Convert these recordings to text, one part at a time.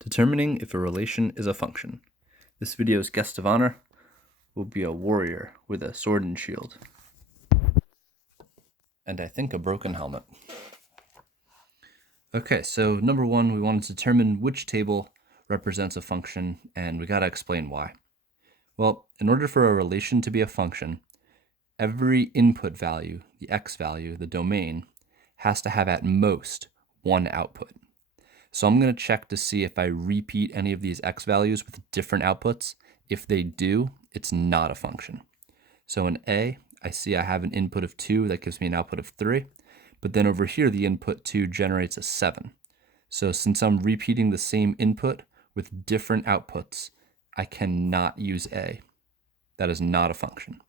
Determining if a relation is a function. This video's guest of honor will be a warrior with a sword and shield. And I think a broken helmet. Okay, so number one, we want to determine which table represents a function, and we gotta explain why. Well, in order for a relation to be a function, every input value, the x value, the domain, has to have at most one output. So I'm going to check to see if I repeat any of these x values with different outputs. If they do, it's not a function. So in A, I see I have an input of 2 that gives me an output of 3. But then over here, the input 2 generates a 7. So since I'm repeating the same input with different outputs, I cannot use A. That is not a function.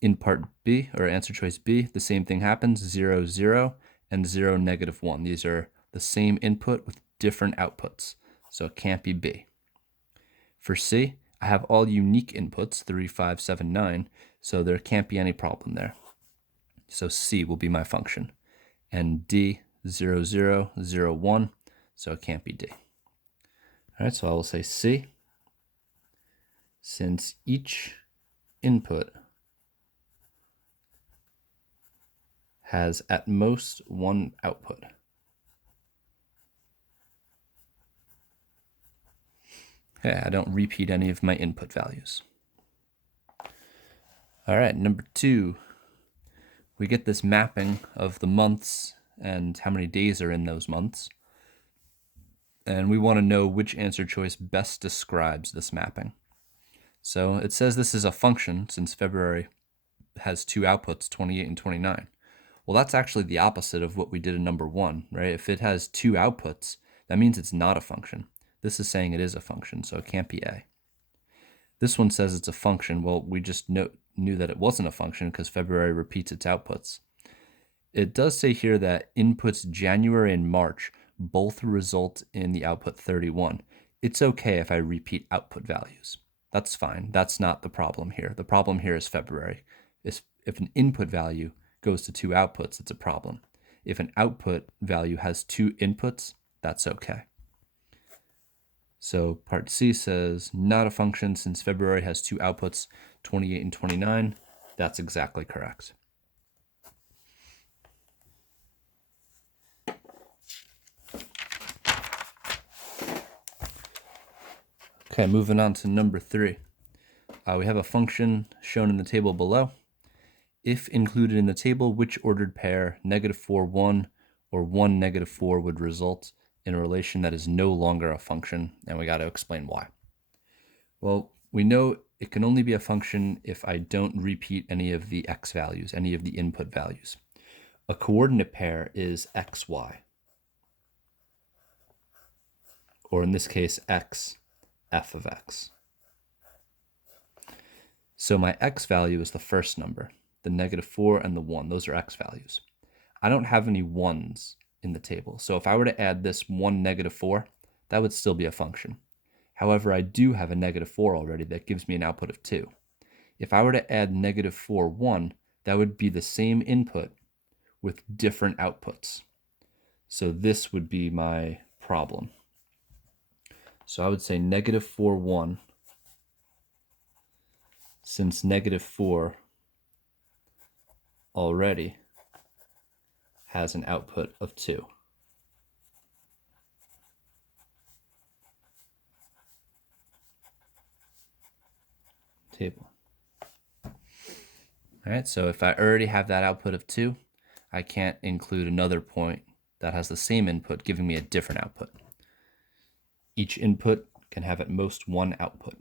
In part B, or answer choice B, the same thing happens, 0, 0, and 0, negative 1. These are the same input with different outputs, so it can't be B. For C, I have all unique inputs, 3, 5, 7, 9, so there can't be any problem there. So C will be my function. And D, 0, 0, 0, 1, so it can't be D. All right, so I will say C, since each input has at most one output. Okay, I don't repeat any of my input values. All right, number 2, we get this mapping of the months and how many days are in those months. And we want to know which answer choice best describes this mapping. So it says this is a function since February has 2 outputs, 28 and 29. Well, that's actually the opposite of what we did in number 1, right? If it has 2 outputs, that means it's not a function. This is saying it is a function, so it can't be A. This one says it's a function. Well, we just knew that it wasn't a function because February repeats its outputs. It does say here that inputs January and March both result in the output 31. It's okay if I repeat output values. That's fine. That's not the problem here. The problem here is February. If an input value goes to 2 outputs, it's a problem. If an output value has 2 inputs, that's okay. So part C says not a function since February has 2 outputs, 28 and 29. That's exactly correct. Okay, moving on to number 3. We have a function shown in the table below. If included in the table, which ordered pair, -4, 1, or 1, -4 would result in a relation that is no longer a function, and we got to explain why. Well, we know it can only be a function if I don't repeat any of the x values, any of the input values. A coordinate pair is xy, or in this case, x, f of x. So my x value is the first number, the -4 and the 1. Those are x values. I don't have any 1s in the table. So if I were to add this 1, -4, that would still be a function. However, I do have a -4 already that gives me an output of 2. If I were to add -4, 1, that would be the same input with different outputs. So this would be my problem. So I would say -4, 1, since -4 already has an output of 2. Table. All right, so if I already have that output of 2, I can't include another point that has the same input giving me a different output. Each input can have at most one output.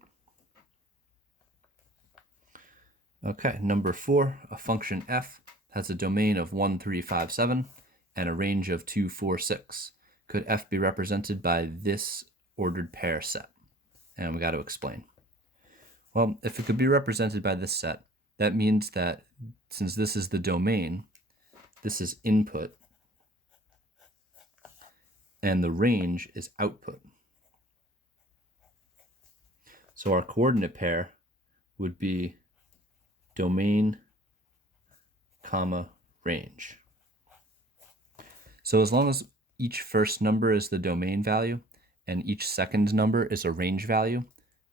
Okay, number 4, a function f has a domain of 1, 3, 5, 7 and a range of 2, 4, 6. Could f be represented by this ordered pair set? And we got to explain. Well, if it could be represented by this set, that means that since this is the domain, this is input, and the range is output. So our coordinate pair would be domain, comma, range. So as long as each first number is the domain value and each second number is a range value,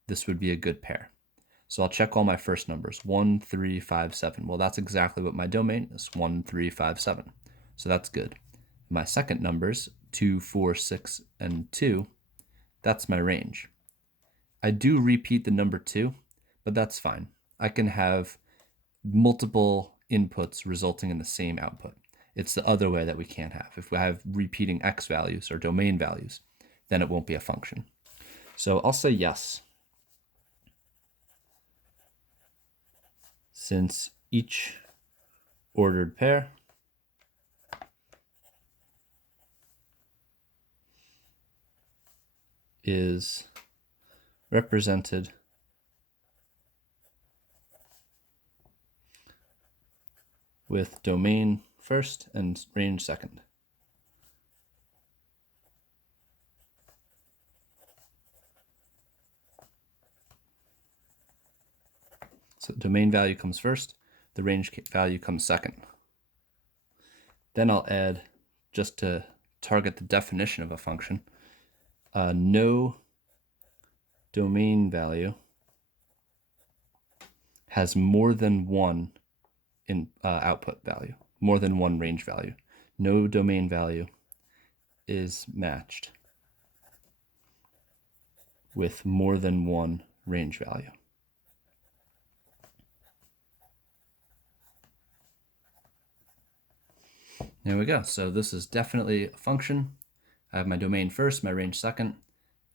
this would be a good pair. So I'll check all my first numbers, 1, 3, 5, 7. Well, that's exactly what my domain is, 1, 3, 5, 7. So that's good. My second numbers, 2, 4, 6, and 2, that's my range. I do repeat the number 2, but that's fine. I can have multiple inputs resulting in the same output. It's the other way that we can't have. If we have repeating x values or domain values, then it won't be a function. So I'll say yes, since each ordered pair is represented with domain first and range second. So domain value comes first, the range value comes second. Then I'll add, just to target the definition of a function, no domain value has more than one output value, more than one range value. No domain value is matched with more than one range value. There we go. So this is definitely a function. I have my domain first, my range second,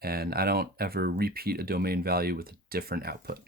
and I don't ever repeat a domain value with a different output.